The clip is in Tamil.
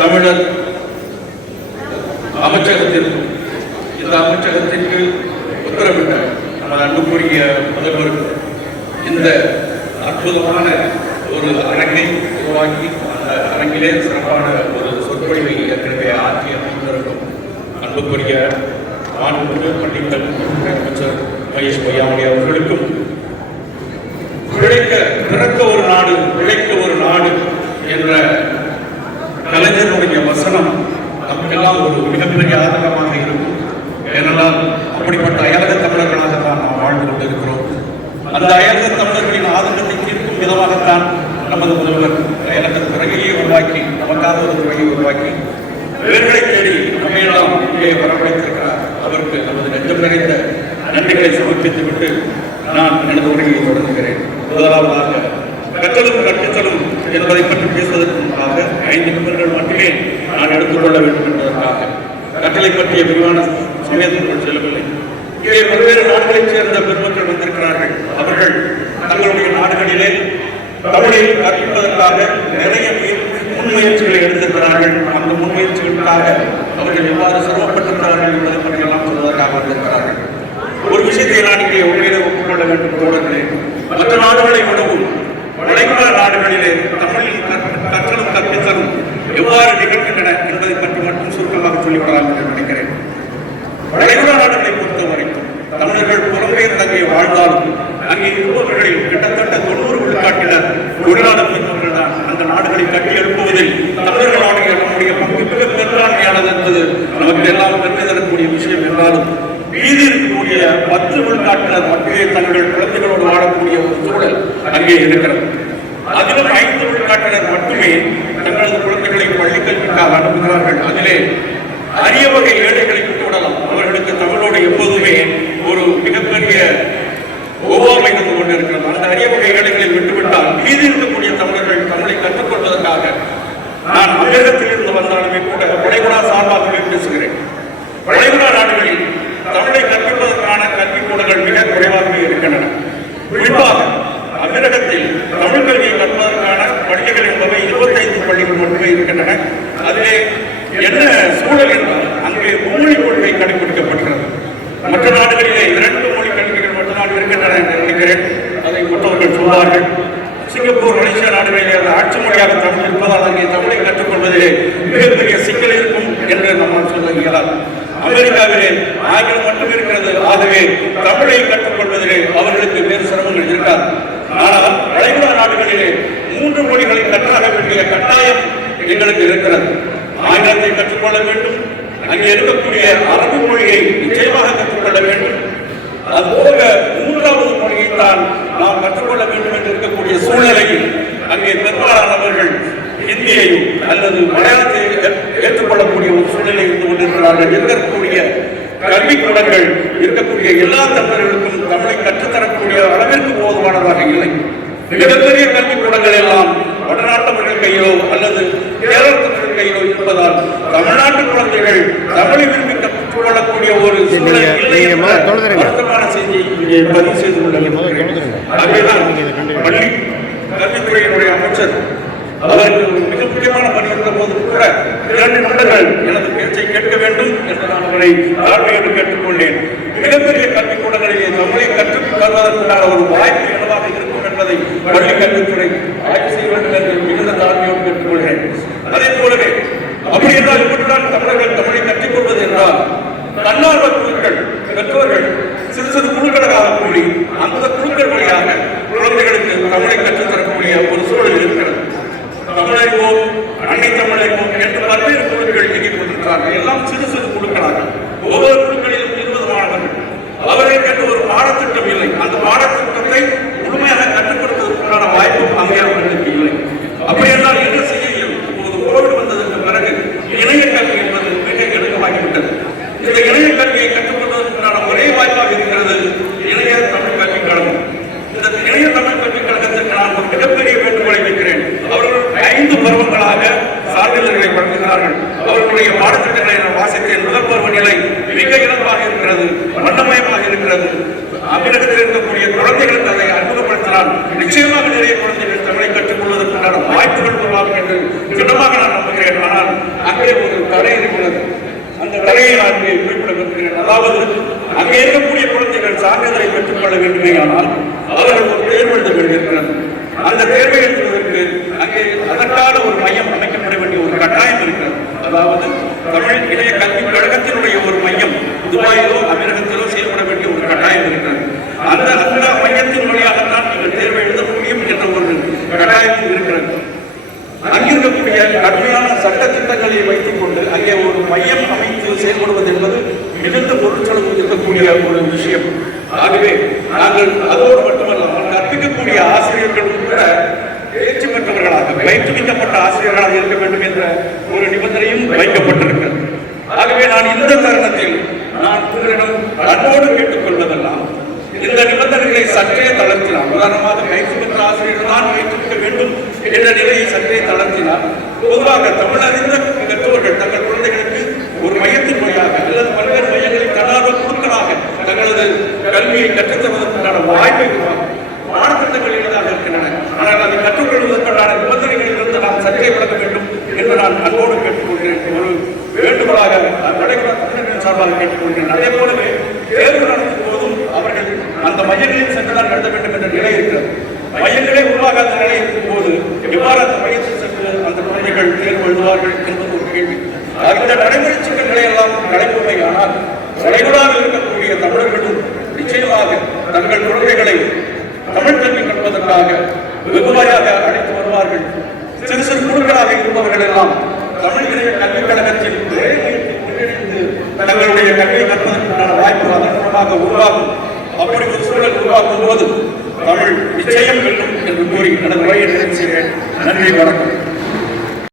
தமிழர் அமைச்சகத்திற்கு இந்த அமைச்சகத்திற்கு உத்தரவிட்ட நமது அன்புக்குரிய முதல்வர் இந்த அற்புதமான ஒரு அரங்கை உருவாக்கி அந்த அரங்கிலே சிறப்பான ஒரு சொற்பொழிவை ஏற்கனவே ஆற்றிய அமைந்திருக்கும் அன்புக்குரிய மாண்புமிகு பள்ளிக்கல் அமைச்சர் மகேஷ் பொய்யாமொழி அவர்களுக்கும் பிறக்க ஒரு நாடு பிழைக்க ஒரு நாடு என்ற கலைஞருடைய வசனம் நமக்கெல்லாம் ஒரு மிகப்பெரிய ஆதங்கமாக இருக்கும். ஏனென்றால் அப்படிப்பட்ட அயலக தமிழர்களாகத்தான் நாம் வாழ்ந்து கொண்டிருக்கிறோம். அந்த அயலக தமிழர்களின் ஆதங்கத்தை தீர்க்கும் விதமாகத்தான் நமது முதல்வர் அயலக துறையை உருவாக்கி நமக்காக ஒரு துறையை உருவாக்கி வேர்களை தேடி நம்மையெல்லாம் இங்கே வரவழைத்திருக்கிறார். அவருக்கு நமது நெஞ்சம் நிறைந்த நன்றிகளை சமர்ப்பித்துவிட்டு நான் எனது உரையை தொடங்குகிறேன். முதலாவதாக கற்றலும் கற்பித்தலும் என்பதை பற்றி பேசுவதற்கு முன்பாக 5 நிமிடங்கள் மட்டுமே நான் எடுத்துக்கொள்ள வேண்டும் என்பதற்காக கற்றலை பற்றிய விரிவான சமயத்திற்குள் செல்லவில்லை. இங்கே பல்வேறு நாடுகளைச் சேர்ந்த பெருமக்கள் வந்திருக்கிறார்கள். அவர்கள் தங்களுடைய நாடுகளிலே தமிழை கற்பிப்பதற்காக நிறைய முன்முயற்சிகளை எடுத்திருக்கிறார்கள். அந்த முன்முயற்சிகளுக்காக அவர்கள் எவ்வாறு சிரமப்பட்டிருக்கிறார்கள் என்பதை பற்றியெல்லாம் சொல்வதற்காக வந்திருக்கிறார்கள். ஒரு விஷயத்தை நான் இங்கே உண்மையிலே ஒப்புக்கொள்ள வேண்டும் தோழர்களே, மற்ற நாடுகளை விடவும் வளைகுடா நாடுகளிலே தமிழில் கற்றலும் கற்பித்தலும் எவ்வாறு நிகழ்கின்றன என்பதை பற்றி மட்டும் சுருக்கமாக சொல்லிவிடலாம் என்று நினைக்கிறேன். வளைகுடா நாடுகளை பொறுத்தவரைக்கும் தமிழர்கள் புலம்பெயர்ந்து அங்கே வாழ்ந்தாலும் அங்கே இருப்பவர்களில் கிட்டத்தட்ட 90 விழுக்காட்டினர் தொழிலாளர் பெற்றவர்கள் தான். அந்த நாடுகளை கட்டி எழுப்புவதில் தமிழர்களுடைய நம்முடைய பங்கு மிக பெரும்பான்மையானது என்பது நமக்கு எல்லாம் பெருமை தரக்கூடிய விஷயம் என்றாலும் மீதி இருக்கக்கூடிய 10 விழுக்காட்டினர் மட்டுமே தங்கள் குழந்தைகளோடு வாழக்கூடிய ஒரு சூழல் அங்கே இருக்கிறது. அதிலும் 5 விழுக்காட்டினர் மட்டுமே தங்களது குழந்தைகளை பள்ளி கல்விக்காக அனுப்புகிறார்கள். அதிலே அரிய வகை ஏழைகளை விட்டுவிடலாம். அவர்களுக்கு தமிழோடு எப்போதுமே ஒரு மிகப்பெரிய ஒவ்வாமை இருந்து கொண்டிருக்கிறது. அந்த அரிய வகை ஏழைகளை விட்டுவிட்டால் மீதி இருக்கக்கூடிய தமிழர்கள் தமிழை கற்றுக்கொள்வதற்காக நான் அமெரிக்கத்திலிருந்து வந்தாலுமே கூட வளைகுடா சார்பாகவே பேசுகிறேன். வளைகுடா நாடுகளில் தமிழை கற்பிப்பதற்கான கல்விக்கூடங்கள் மிக குறைவாகவே இருக்கின்றன. குறிப்பாக அமெரிக்கத்தில் தமிழ் கல்வியை கற்பதற்கான பள்ளிகள் என்பவை 25 பள்ளிகள் மட்டுமே இருக்கின்றன. அதிலே என்ன சூழல் என்றால் அங்கே மும்மொழி கொள்கை கடைபிடிக்கப்பட்டுள்ளது. மற்ற நாடுகளிலே 2 மொழி கல்விகள் மட்டும்தான் இருக்கின்றன என்று நினைக்கிறேன். அதை மற்றவர்கள் சொல்வார்கள். சிங்கப்பூர், மலேசியா நாடுகளிலே அந்த ஆட்சி மொழியாக தமிழ் இருப்பதால் அங்கே தமிழை கற்றுக்கொள்வதிலே மிகப்பெரிய சிக்கல் இருக்கும் என்று நம்மால் சொல்ல இயலாது. அமெரிக்காவிலே ஆங்கிலம் மட்டும் இருக்கிறது. ஆகவே தமிழை கற்றுக்கொள்வதிலே அவர்களுக்கு வேறு சிரமங்கள் இருக்காது. ஆனால் வளைகுடா நாடுகளிலே 3 மொழிகளை கற்றாக வேண்டிய கட்டாயம் எங்களுக்கு இருக்கிறது. ஆங்கிலத்தை கற்றுக்கொள்ள வேண்டும். அங்கே இருக்கக்கூடிய அரபு மொழியை நிச்சயமாக கற்றுக்கொள்ள வேண்டும். அதுபோக 3வது மொழியை தான் நாம் கற்றுக்கொள்ள வேண்டும் என்று இருக்கக்கூடிய சூழ்நிலையில் அங்கே பெரும்பாலானவர்கள் இந்தியையும் அல்லது மலையாளத்தை ஏற்றுக்கொள்ளக்கூடிய ஒரு சூழ்நிலை இருந்து கொண்டிருக்கிறார்கள். இருக்கக்கூடிய கல்விக்கூடங்கள் இருக்கக்கூடிய எல்லா தமிழர்களுக்கும் தமிழை கற்றுத்தரக்கூடிய அளவிற்கு போதுமானதாக இல்லை. மிகப்பெரிய கல்விக்கூடங்கள் எல்லாம் வடநாட்டவர்கள் கையிலோ அல்லது கேரளத்தவர்கள் கையிலோ இருப்பதால் தமிழ்நாட்டு குழந்தைகள் தமிழை விரும்பி கற்றுக்கொள்ளக்கூடிய ஒரு சூழல் இல்லை என்ற வருத்தமான செய்தியை இங்கே பதிவு செய்து கொள்ள பள்ளி கல்வித்துறையினுடைய அமைச்சர் அவருக்கு மிக முக்கியமான பணி இருந்த போது கூட 2 நிமிடங்கள் எனது பேச்சை கேட்க வேண்டும் என்று நான் அவரை தாழ்மையோடு கேட்டுக்கொண்டேன். மிகப்பெரிய கல்விக்கூடங்களிலே தமிழை கற்றுக் கொள்வதற்கான ஒரு வாய்ப்பு என்னவாக இருக்கும் என்பதை பள்ளி கல்வித்துறை ஆய்வு செய்ய வேண்டும் என்று மிகுந்த தாழ்மையோடு கேட்டுக்கொள்கிறேன். அதே போலவே அப்படி என்றால் இப்படிதான் தமிழர்கள் தமிழை கற்றுக்கொள்வது என்றால் தன்னார்வ குழுக்கள் பெற்றோர்கள் சிறு சிறு குழுக்களாக கூடி அந்த குழுக்கள் வழியாக குழந்தைகளுக்கு தமிழை கற்றுத்தரக்கூடிய ஒரு சூழல் இருக்கிறது. தமிழறிவோம், அன்னை தமிழறிவோம் என்று பல்வேறு குழுக்கள் இயங்கிக் கொண்டிருக்கிறார்கள். எல்லாம் சிறு சிறு குழுக்களாக ஒவ்வொரு குழுக்களிலும் 20 மாணவர்கள். அவர்களுக்கு ஒரு பாடத்திட்டம் இல்லை. அந்த பாடத்திட்டத்தை முழுமையாக கற்றுக் கொடுப்பதற்கான வாய்ப்பும் அங்கே அவர்களுக்கு இல்லை. அப்படி என்றால் என்ன செய்ய இயலும்? இப்போது கோவிட் வந்ததற்கு பிறகு இணைய கல்வி என்பது மிக நெருக்கமாகிவிட்டது. இந்த இணைய கல்வியை கற்றுக்கொள்வதற்கான ஒரே வாய்ப்பாக இருக்கிறது இணைய தமிழ் கல்விக் கழகம். இந்த இணைய தமிழ் கல்விக் கழகத்திற்கு நான் ஒரு மிகப்பெரிய வேண்டுகோளை வைக்கிறேன். அவர்கள் 5 பருவங்களாக சான்றிதழ்களை வழங்குகிறார்கள். அவர்களுடைய பாடத்திட்டங்களை நான் வாசித்தேன். முதல் பருவ நிலை மிக இலப்பாக இருக்கிறது, வண்ணமயமாக இருக்கிறது. அமிர்தத்தில் இருக்கக்கூடிய குழந்தைகளுக்கு அதை அறிமுகப்படுத்தினால் நிச்சயமாக நிறைய குழந்தைகள் தமிழை கற்றுக்கொள்வதற்கான வாய்ப்புகள் உருவாகும் என்று திட்டமாக நான் நம்புகிறேன். ஆனால் கேட்டுக்கொள்கிறேன். அதாவது அங்கே இருக்கக்கூடிய குழந்தைகள் சான்றிதழை பெற்றுக்கொள்ள வேண்டுமே ஆனால் அவர்கள் ஒரு தேர்வு எழுத வேண்டியிருக்கிறது. அந்த தேர்வை எழுதுவதற்கு அங்கே அதற்கான ஒரு மையம் அமைக்கப்பட வேண்டிய ஒரு கட்டாயம் இருக்கிறது. அதாவது தமிழ் இளைய கல்விக் கழகத்தினுடைய ஒரு மையம் துபாயிலோ அமீரகத்திலோ செயல்பட வேண்டிய ஒரு கட்டாயம் இருக்கிறது. அந்த மையத்தின் வழியாகத்தான் நீங்கள் தேர்வை எழுத முடியும் என்ற ஒரு கட்டாயம் இருக்கிறது. அங்கிருக்கக்கூடிய கடுமையான சட்ட திட்டங்களை வைத்துக் கொண்டு அங்கே ஒரு மையம் அமைத்து செயல்படுவது என்பது மிகுந்த பொருட்செலவு இருக்கக்கூடிய ஒரு விஷயம். ஆகவே நாங்கள் அதோடு மட்டுமல்லாமல் கற்பிக்கக்கூடிய ஆசிரியர்களும் கூட தேர்ச்சி பெற்றவர்களாக பயிற்றுவிக்கப்பட்ட ஆசிரியர்களாக இருக்க வேண்டும் என்ற ஒரு நிபந்தனையும் வைக்கப்பட்டிருக்கிறது. ஆகவே நான் இந்த தருணத்தில் நான் உங்களிடம் அன்போடு கேட்டுக்கொள்வதெல்லாம் இந்த நிபந்தனைகளை சற்றே தளர்த்தினார். உதாரணமாக பயிற்சி பெற்ற ஆசிரியர்கள் தான் பயிற்றுவிக்க வேண்டும் என்ற நிலையை சற்றே தளர்த்தினார். பொதுவாக தமிழறிந்த பெற்றோர்கள் தங்கள் குழந்தைகளுக்கு ஒரு மையத்தின் வழியாக அல்லது பல்வேறு மையங்களின் தன்னார்வ குழுக்களாக தங்களது கல்வியை கற்றுத்தருவதற்கான வாய்ப்பை பாடத்திட்டங்கள் எளிதாக இருக்கின்றன. ஆனால் அதை கற்றுக்கொள்வதற்கான நிபந்தனைகளிலிருந்து நாம் சற்றே விளக்க வேண்டும் என்று நான் அன்போடு கேட்டுக்கொள்கிறேன். ஒரு வேண்டுகோளாக தமிழர்களின் சார்பாக கேட்டுக்கொள்கிறேன். அதே போலவே தேர்வு நடத்தும் போதும் அவர்கள் அந்த மையங்களில் சென்றுதான் எழுத வேண்டும் என்ற நிலை இருக்கிறது. மையங்களே உருவாகாத நிலை இருக்கும் போது எவ்வாறு அந்த மையத்தில் சென்று அந்த குழந்தைகள் தேர்வு எழுதுவார்கள் என்பது ஒரு கேள்வி. இந்த நடைமுறை சிக்கல்களை எல்லாம் கடைபிடிப்பை ஆனால் தொலைவிலாக இருக்கக்கூடிய தமிழர்களும் நிச்சயமாக தங்கள் குழந்தைகளை தமிழ் கல்வி கற்பதற்காக வெகுவாயாக அழைத்து வருவார்கள். சிறு சிறு குழுக்களாக இருப்பவர்கள் எல்லாம் தமிழ் இளைய கல்விக் கழகத்தில் தங்களுடைய கல்வியை கற்பதற்கான வாய்ப்பு அதன் மூலமாக உருவாகும். அப்படி ஒரு சூழல் உருவாக்கும் போது தமிழ் நிச்சயம் வெல்லும் என்று கூறி எனது உரையை நிறைவு செய்கிறேன். நன்றி, வணக்கம்.